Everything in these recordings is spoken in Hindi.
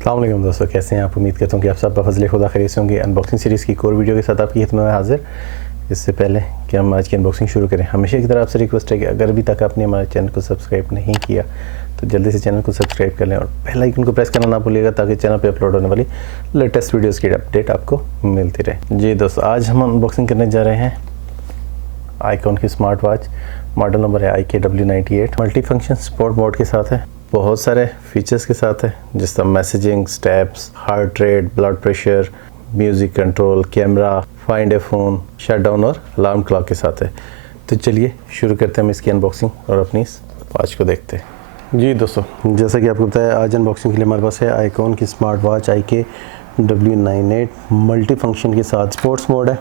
अस्सलाम वालेकुम दोस्तों, कैसे हैं आप? उम्मीद करता हूँ कि आप सब बफज़ल खुदा खैरियत से होंगे। अनबॉक्सिंग सीरीज़ की एक और वीडियो के साथ आपकी खिदमत में हाजिर। इससे पहले कि हम आज की अनबॉक्सिंग शुरू करें, हमेशा की तरह आपसे रिक्वेस्ट है कि अगर अभी तक आपने हमारे चैनल को सब्सक्राइब नहीं किया तो जल्दी से चैनल को सब्सक्राइब कर लें और बेल आइकन को प्रेस करना ना भूलिएगा ताकि चैनल पर अपलोड होने वाली लेटेस्ट वीडियोज़ की अपडेट आपको मिलती रहे। जी दोस्तों, आज हम अनबॉक्सिंग करने जा रहे हैं आईकॉन की स्मार्ट वॉच। मॉडल नंबर है IKW98। Multi function sport mode के साथ है, बहुत सारे फीचर्स के साथ है, जिस तरह messaging, steps, heart rate, blood pressure, music control, camera, find a phone, shutdown और अलार्म क्लॉक के साथ है। तो चलिए शुरू करते हैं हम इसकी अनबॉक्सिंग और अपनी इस वॉच को देखते हैं। जी दोस्तों, जैसा कि आपको पता है, आज अनबॉक्सिंग के लिए हमारे पास है आईकॉन की smart watch IKW98 multi function के साथ। स्पोर्ट्स मोड है,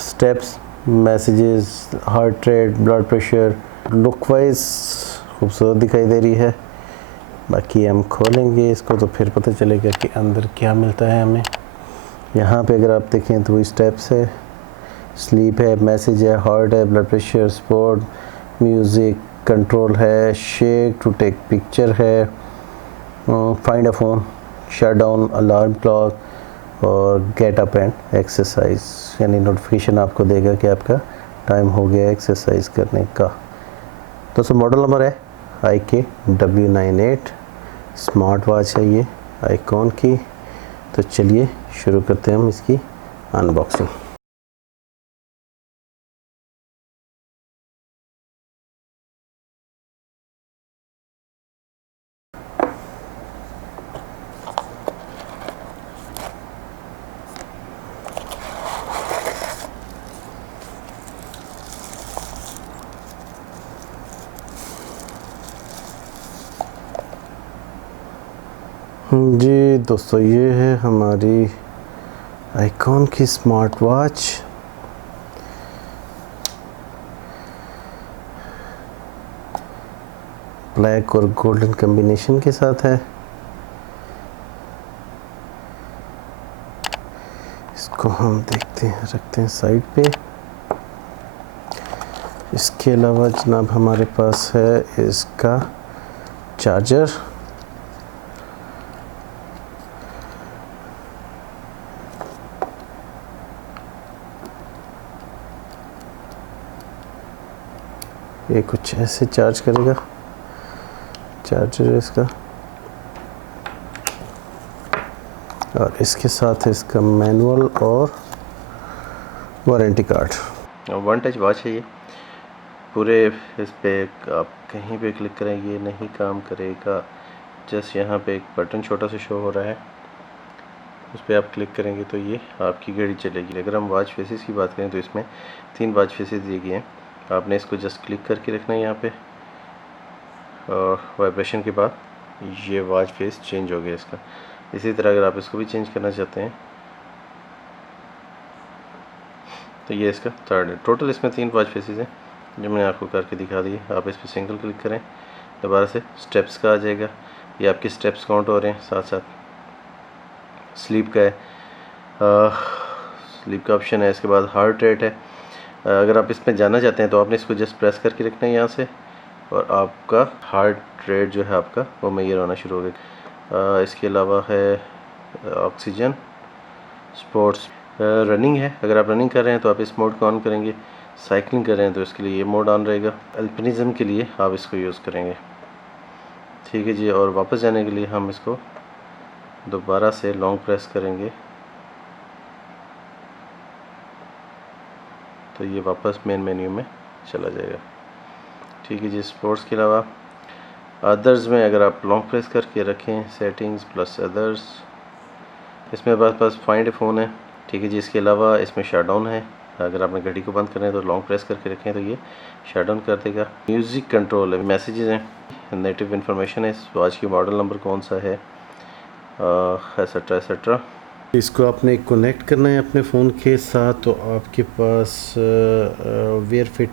steps, messages, heart rate, blood pressure, look wise खूबसूरत दिखाई दे रही है। बाकी हम खोलेंगे इसको तो फिर पता चलेगा कि अंदर क्या मिलता है हमें। यहाँ पे अगर आप देखें तो स्टेप्स है, स्लीप है, मैसेज है, हार्ट है, blood pressure, sport, music control है, शेक टू टेक पिक्चर है, find a phone, shut down, alarm clock और गेट अप एंड एक्सरसाइज, यानी नोटिफिकेशन आपको देगा कि आपका टाइम हो गया एक्सरसाइज करने का। दोस्तों, मॉडल नंबर है IKW98 स्मार्ट वॉच है ये आईकॉन की। तो चलिए शुरू करते हैं हम इसकी अनबॉक्सिंग। जी दोस्तों, ये है हमारी आईकॉन की स्मार्ट वॉच। ब्लैक और गोल्डन कॉम्बिनेशन के साथ है। इसको हम देखते हैं, रखते हैं साइड पे। इसके अलावा जनाब हमारे पास है इसका चार्जर, ये कुछ ऐसे चार्ज करेगा, चार्जर है इसका। और इसके साथ है इसका मैनुअल और warranty card. One touch watch है ये, पूरे इस पे आप कहीं पे क्लिक करें ये नहीं काम करेगा। जस्ट यहाँ पे एक बटन छोटा सा शो हो रहा है, उस पर आप क्लिक करेंगे तो ये आपकी घड़ी चलेगी। अगर हम वॉच फेसेस की बात करें तो इसमें 3 वॉच फेसेस दिए गए हैं। आपने इसको जस्ट क्लिक करके रखना है यहाँ पे, और वाइब्रेशन के बाद ये वॉच फेस चेंज हो गया इसका। इसी तरह अगर आप इसको भी चेंज करना चाहते हैं तो ये इसका थर्ड है। टोटल इसमें 3 वॉच फेसेस हैं जो मैंने आपको करके दिखा दी। आप इस पर सिंगल क्लिक करें, दोबारा से स्टेप्स का आ जाएगा, ये आपके स्टेप्स काउंट हो रहे हैं। साथ साथ स्लीप का है, स्लीप का ऑप्शन है। इसके बाद हार्ट रेट है। अगर आप इसमें जाना चाहते हैं तो आपने इसको जस्ट प्रेस करके रखना है यहाँ से, और आपका हार्ट रेट जो है आपका वो मेजर होना शुरू हो गया। इसके अलावा है ऑक्सीजन, स्पोर्ट्स, रनिंग है। अगर आप रनिंग कर रहे हैं तो आप इस मोड को ऑन करेंगे। साइकिलिंग कर रहे हैं तो इसके लिए ये मोड ऑन रहेगा। अल्पिनिज्म के लिए आप इसको यूज़ करेंगे, ठीक है जी। और वापस जाने के लिए हम इसको दोबारा से लॉन्ग प्रेस करेंगे तो ये वापस मेन मेन्यू में चला जाएगा, ठीक है जी। स्पोर्ट्स के अलावा अदर्स में अगर आप लॉन्ग प्रेस करके रखें, सेटिंग्स प्लस अदर्स, इसमें हमारे पास फाइंड ए फ़ोन है, ठीक है जी। इसके अलावा इसमें शटडाउन है। अगर आपने घड़ी को बंद करना है तो लॉन्ग प्रेस करके रखें तो ये शटडाउन कर देगा। म्यूज़िक कंट्रोल है, मैसेजेस हैं, नेटिव इन्फॉर्मेशन है, इस वॉच की मॉडल नंबर कौन सा है, एसेट्रा एसेट्रा। इसको आपने कनेक्ट करना है अपने फ़ोन के साथ, तो आपके पास वेयर फिट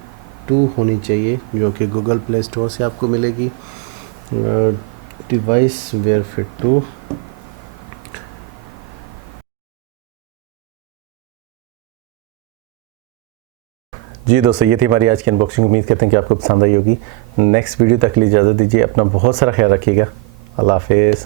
2 होनी चाहिए जो कि गूगल प्ले स्टोर से आपको मिलेगी। Device where fit 2। जी दोस्तों, ये थी हमारी आज की अनबॉक्सिंग। उम्मीद करते हैं कि आपको पसंद आई होगी। नेक्स्ट वीडियो तक के लिए इजाज़त दीजिए। अपना बहुत सारा ख्याल रखिएगा। अल्लाह हाफिज़।